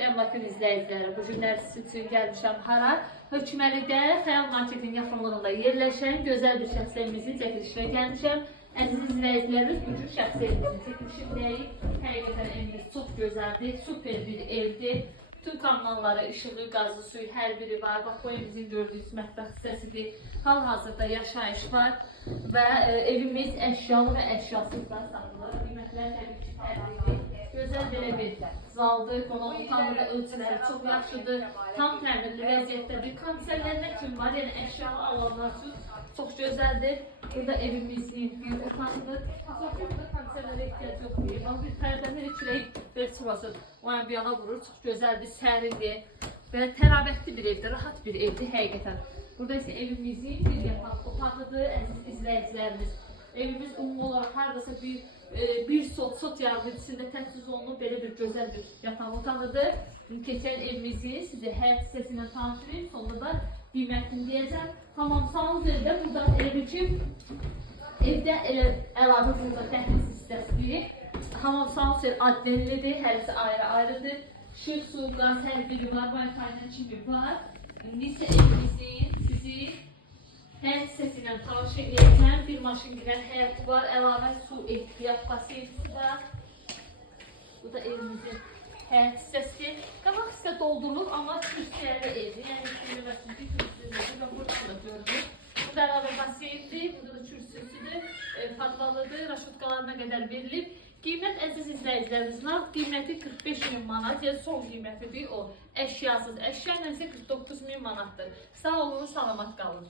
Ümid Əmlakın izləyiciləri, bu günlər siz üçün gəlmişəm hara? Hökməlidə Xəyal Marketin yaxınlığında yerləşən gözəl bir şəxsiyəmizin çəkilişinə gəlmişəm. Əziz izləyicilərimiz, bu cür şəxsiyəmizin çəkilişindəyik. Həqiqətən evimiz çox gözəldir, super bir evdir. Bütün kanalları, işığı, qazı, suyu hər biri var. Bax, bu evimizin gördüyünüz mətbəx hissəsidir. Hal-hazırda yaşayış var və evimiz əşyalı və əşyasız da satılır. Qiymətlər təbii ki, fərqlidir. Gözəl belə bir zaldır, qonaq otağında da ölçüləri çox yaxşıdır. Tam təmirli vəziyyətdədir. Konservlərinə kim var, yəni əşyalı alanlar üçün çox gözəldir. Burada evimizin bir otağıdır. Burada konservlərə ehtiyac yoxdur. Bax, bir pərdəni içirək bir çıxmasın. O bir yana vurur, çox gözəldir, sərindir və tərabətli bir evdir, rahat bir evdir həqiqətən. Burada isə evimizin bir yataq otağıdır, əziz izləyicilərimiz. Evimiz ümumi olaraq haradasa bir sot yarğı içində təchiz olunub belə bir gözəl bir yataq otağıdır. Keçən evimizi sizə hər hissəsindən tanıtırım, sonunda da qiymətini deyəcəm. Hamamsalın üzərində burada elə bir ki, evdə əlavə burada dəhliz hissəsidir. Hamamsalın üzəri adlenlidir, hərisi ayrı-ayrıdır. Işıq, su, qaz hər biri var, Wi-Fi-dən kimi var. İndi isə evimizin sizi hər hissəsindən tanış edəcəm. Bir maşın girən həyəti var, əlavə su ehtiyat basiyeti var. Bu da evimizin həyət hissəsi. Qabaq hissə doldurulur, amma kürsülərlə evdir. Yəni, kürsüləməsindir, kürsüləməsindir. Buradan da gördük. Bu da əlavə basiyetdir, burada da kürsüsüdür, padvalıdır, raşutkalarına qədər verilib. Qiymət, əziz izləyicilərimiz, nağd qiyməti 45.000 manat, yəni son qiymətidir o. Əşyasız, əşya ilə isə 49.000 manatdır. Sağ olun, salamat qalın.